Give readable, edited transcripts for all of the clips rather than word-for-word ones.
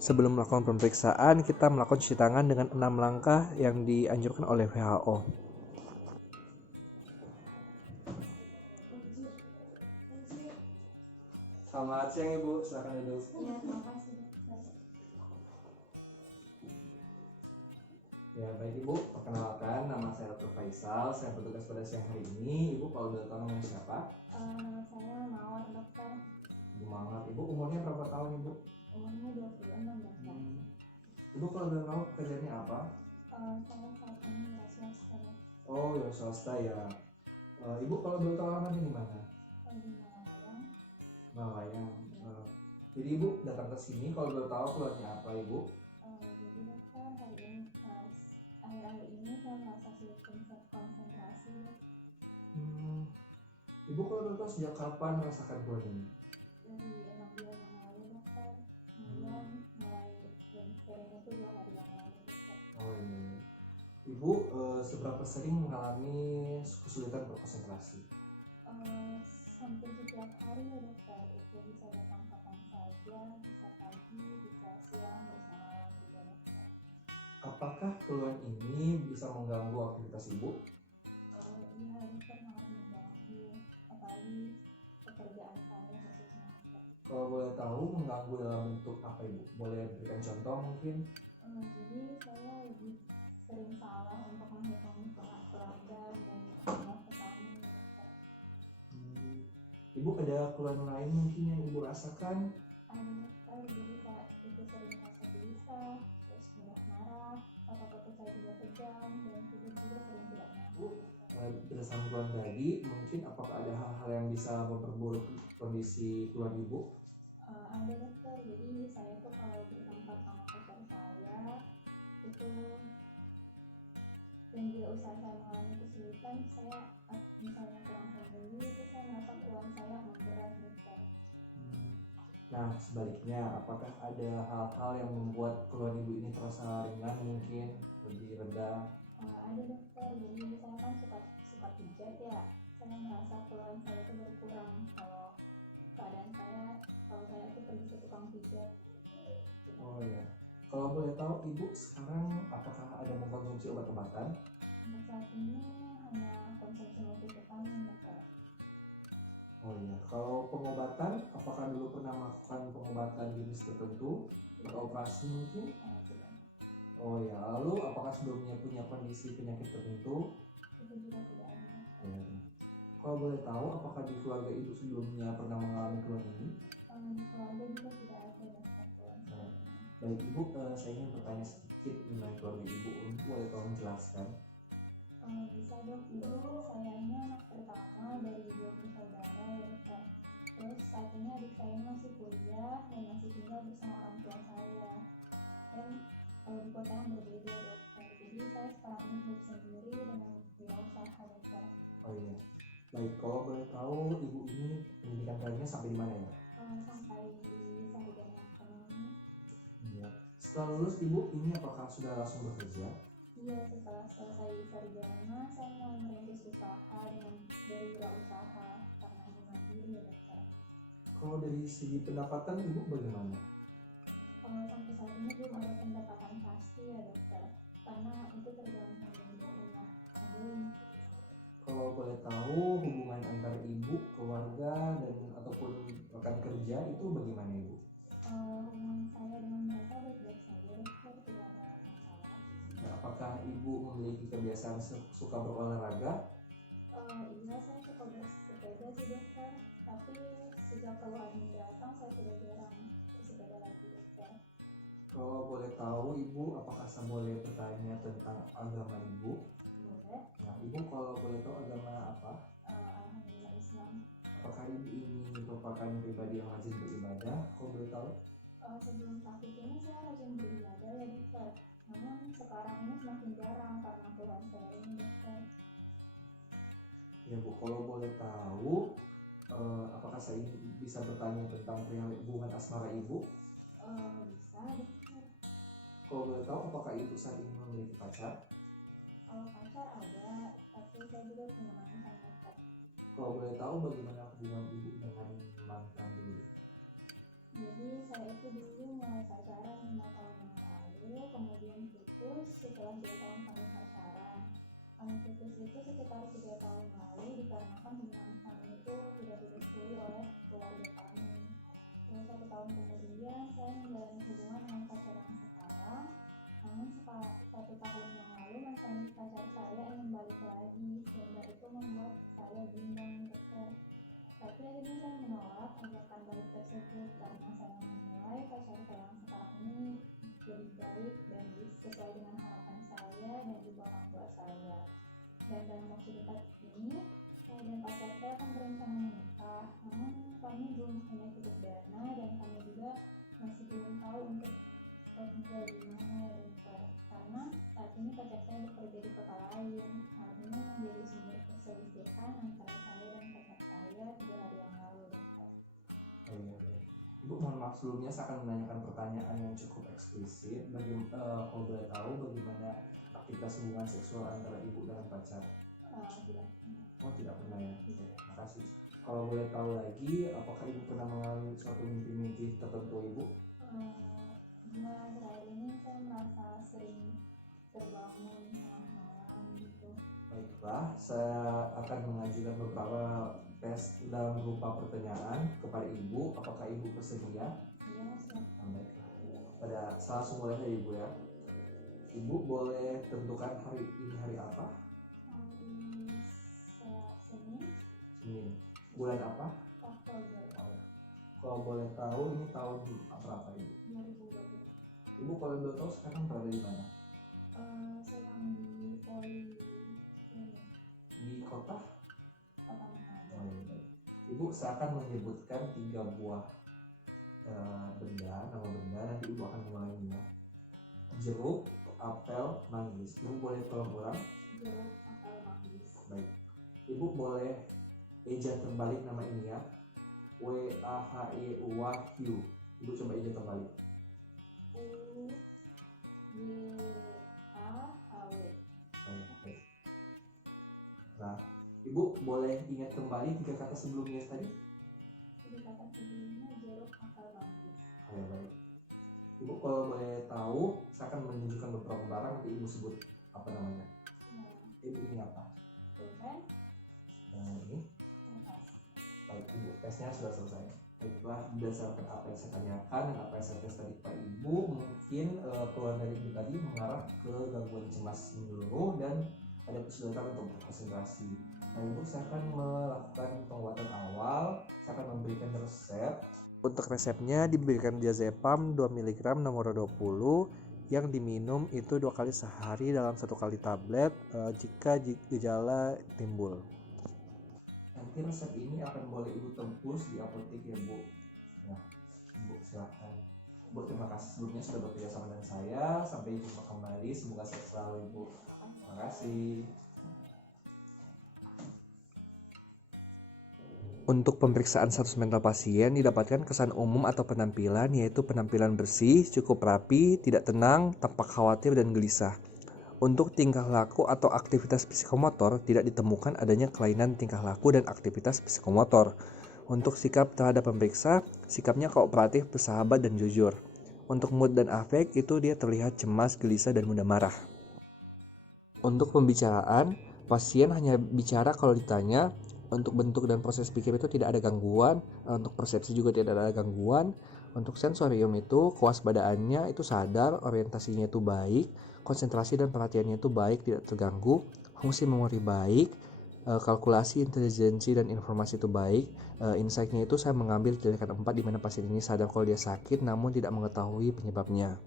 Sebelum melakukan pemeriksaan, kita melakukan cuci tangan dengan 6 langkah yang dianjurkan oleh WHO. Selamat siang Ibu, silakan duduk. Ya, terima kasih. Ya, baik Ibu, perkenalkan nama saya Dr. Faisal, saya bertugas pada siang hari ini. Ibu kalau boleh tahu namanya siapa? Nama saya Mawar, dokter. Ibu Mawar. Ibu umurnya berapa tahun Ibu? Umurnya 26, dokter. Ibu kalau boleh tahu pekerjaannya apa? Saya saat ini swasta. Oh, ya swasta ya. Ibu kalau boleh tahu alamatnya di mana? Di Malayang. Malayang. Jadi Ibu datang ke sini kalau boleh tahu keluarnya apa Ibu? Jadi dokter, akhir-akhir ini saya merasa sulit konsentrasi. Ibu kalau boleh tahu sejak kapan merasakan keluhan ini? Dari 6 bulan yang lalu, dokter. Kemudian mulai sering itu 2 hari yang lalu, dokter. Oh iya. Ibu seberapa sering mengalami kesulitan berkonsentrasi? Hampir setiap hari ya dokter. Itu bisa datang kapan saja, bisa pagi, bisa siang, bisa malam juga, dokter. Apakah keluhan ini bisa mengganggu aktivitas Ibu? Iya, dokter, sangat mengganggu, apalagi pekerjaan saya khususnya, dokter. Kalau boleh tahu mengganggu dalam bentuk apa Ibu? Boleh berikan contoh mungkin? Jadi saya lebih sering salah untuk menghitung pelanggan dan jumlah petani, dokter. Ibu ada keluhan lain mungkin yang Ibu rasakan? Ada, dokter, jadi saya itu sering rasa gelisah, terus mudah marah, otot-otot saya juga tegang, dan tidur juga sering tidak nyaman. Berdasarkan keluhan tadi, mungkin apakah ada hal-hal yang bisa memperburuk kondisi keluhan Ibu? Ada, dokter, jadi saya tuh kalau bertempat sama pacar saya itu, dan juga usaha saya mengalami kesulitan, saya misalnya kurang pembeli, itu saya merasa keluhan saya memberat, dokter. Nah, sebaliknya, apakah ada hal-hal yang membuat keluhan Ibu ini terasa ringan mungkin, lebih rendah? Ada, dokter, jadi saya kan suka pijat ya. Saya merasa keluhan saya itu berkurang kalau saya itu pergi ke tukang pijat. Oh ya, kalau boleh tahu Ibu sekarang apakah ada mengkonsumsi obat-obatan? Untuk saat ini hanya konsumsi multivitamin, dokter. Oh iya, kalau pengobatan, apakah dulu pernah melakukan pengobatan jenis tertentu atau operasi mungkin? Tidak. Oh ya, lalu apakah sebelumnya punya kondisi penyakit tertentu? Itu juga tidak ada. Ya. Kalau boleh tahu, apakah di keluarga Ibu sebelumnya pernah mengalami keluhan ini? Di keluarga juga tidak ada, dokter, keluhan. Baik Ibu, saya ingin bertanya sedikit mengenai keluarga Ibu. Boleh tolong jelaskan? Bisa, dok. Jadi saya ini anak pertama dari 2 bersaudara ya, dokter. Terus saat ini adik saya masih kuliah dan masih tinggal bersama orang tua saya, dan di kota yang berbeda, dokter. Jadi saya sekarang ini hidup sendiri dengan wirausaha, dokter. Oh iya, baik, kalau boleh tahu Ibu ini pendidikan karirnya sampai di mana ya? Sampai di sarjana ekonomi. Iya. Setelah lulus Ibu ini apakah sudah langsung bekerja? Iya, setelah selesai sarjana saya mau merintis usaha dari wirausaha karena ingin mandiri ya, dokter. Kalau dari segi pendapatan Ibu bagaimana? Sampai saat ini belum ada pendapatan pasti ya, dokter, karena itu tergantung dari rumah sendiri. Kalau boleh tahu hubungan antara Ibu, keluarga, dan ataupun rekan kerja itu bagaimana Ibu? Hubungan saya dengan mereka baik-baik saja, dokter, tidak ada masalah. Ya, apakah Ibu memiliki kebiasaan suka berolahraga? Iya, saya suka bersepeda sih, dokter, tapi sejak keluar ini datang saya sudah jarang bersepeda lagi, dokter. Kalau boleh tahu Ibu, apakah saya boleh bertanya tentang agama Ibu? Boleh. Nah, Ibu kalau boleh tahu agama apa? Alhamdulillah, Islam. Apakah Ibu ini merupakan pribadi yang rajin beribadah? Kalau boleh tahu? Sebelum sakit ini saya rajin beribadah ya, dokter. Namun sekarang ini semakin jarang karena keluhan saya ini, dokter. Ya Bu, kalau boleh tahu, apakah saya bisa bertanya tentang perihal hubungan asmara Ibu? Bisa, dokter. Kalau boleh tahu, apakah Ibu saat ini memiliki pacar? Kalau pacar ada, tapi saya juga punya mantan, dokter. Kalau boleh tahu, bagaimana hubungan Ibu dengan mantan dulu? Jadi saya itu dulu mulai pacaran 5 tahun yang lalu, kemudian putus setelah 2 tahun kami pacaran. Kami putus itu sekitar 3 tahun lalu dikarenakan hubungan kami itu tidak direstui oleh keluarga kami. Terus 1 tahun kemudian saya menjalani hubungan dengan pacar yang sekarang. Namun 1 tahun yang lalu mantan pacar saya ingin balik lagi, sehingga itu membuat saya bimbang dokter. Tapi akhirnya saya menolak ajakan balik tersebut karena saya menilai pacar saya yang sekarang ini lebih baik dan sesuai dengan harapan saya dan juga orang tua saya. Dan dalam waktu dekat ini, saya dan pacar saya akan berencana menikah. Namun kami belum punya cukup dana dan kami juga masih belum tahu untuk tinggal di mana ya dokter. Karena saat ini pacar saya bekerja di kota lain. Hal ini menjadi sumber perselisihan antara saya dan pacar saya 3 hari yang lalu dokter. Oh, iya. Ibu mohon maaf sebelumnya saya akan menanyakan pertanyaan yang cukup eksplisit. Kalau boleh tahu bagaimana aktivitas hubungan seksual antara ibu dengan pacar? Tidak. Oh, tidak pernah ya. Oke, makasih. Kalau boleh tahu lagi, apakah ibu pernah mengalami suatu mimpi-mimpi tertentu ibu? Bulan terakhir ini saya merasa sering terbangun tengah malam gitu. Baiklah, saya akan mengajukan beberapa tes dalam berupa pertanyaan kepada ibu. Apakah ibu bersedia? Iya, siap. Baiklah. Pada salah semula saja ibu ya. Ibu boleh tentukan hari ini hari apa? Senin. Senin. Bulan apa? Oktober. Kalau boleh tahu ini tahun berapa ibu? 2020. Ibu kalau boleh tahu sekarang berada di mana? Sedang di Poli Di kota? Manado. Oh, iya. Ibu saya akan menyebutkan 3 buah benda, nama benda, nanti ibu akan mulainya. Jeruk, apel, manggis. Ibu boleh tolong ulang? Jeruk, apel, manggis. Baik. Ibu boleh eja terbalik nama ini ya. W-A-H-E Wahyu. Ibu coba eja terbalik. U-Y-A-H-W. Baik. Nah, ibu boleh ingat kembali 3 kata sebelumnya tadi? 3 kata sebelumnya jeruk, apel, manggis. Baik. Ibu kalau boleh tahu, saya akan menunjukkan beberapa barang, nanti ibu sebut apa namanya. Ibu ini apa? Pulpen. Ini. Kertas. Baik, ibu tesnya sudah selesai. Baiklah, berdasarkan apa yang saya tanyakan dan apa yang saya tes tadi Pak Ibu, mungkin keluar dari ibu tadi mengarah ke gangguan cemas menyeluruh dan ada kesulitan untuk berkonsentrasi. Nah ibu, saya akan melakukan pengobatan awal. Saya akan memberikan resep. Untuk resepnya diberikan diazepam 2 mg nomor 20 yang diminum itu 2 kali sehari dalam 1 kali tablet jika gejala timbul. Nanti resep ini akan boleh ibu tembus di apotek ya bu. Nah, ibu silahkan. Bu, terima kasih sebelumnya sudah bekerja sama dengan saya. Sampai jumpa kembali. Semoga sehat selalu ibu. Terima kasih. Untuk pemeriksaan status mental pasien didapatkan kesan umum atau penampilan, yaitu penampilan bersih, cukup rapi, tidak tenang, tampak khawatir dan gelisah. Untuk tingkah laku atau aktivitas psikomotor tidak ditemukan adanya kelainan tingkah laku dan aktivitas psikomotor. Untuk sikap terhadap pemeriksa, sikapnya kooperatif, bersahabat dan jujur. Untuk mood dan afek itu dia terlihat cemas, gelisah dan mudah marah. Untuk pembicaraan, pasien hanya bicara kalau ditanya. Untuk bentuk dan proses pikir itu tidak ada gangguan. Untuk persepsi juga tidak ada gangguan. Untuk sensorium itu kewaspadaannya itu sadar, orientasinya itu baik, konsentrasi dan perhatiannya itu baik, tidak terganggu, fungsi memori baik, kalkulasi, intelijensi dan informasi itu baik. Insight-nya itu saya mengambil tindakan 4 di mana pasien ini sadar kalau dia sakit namun tidak mengetahui penyebabnya.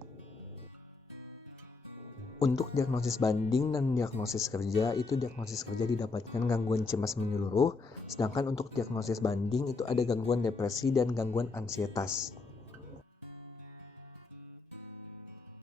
Untuk diagnosis banding dan diagnosis kerja, itu diagnosis kerja didapatkan gangguan cemas menyeluruh, sedangkan untuk diagnosis banding itu ada gangguan depresi dan gangguan ansietas.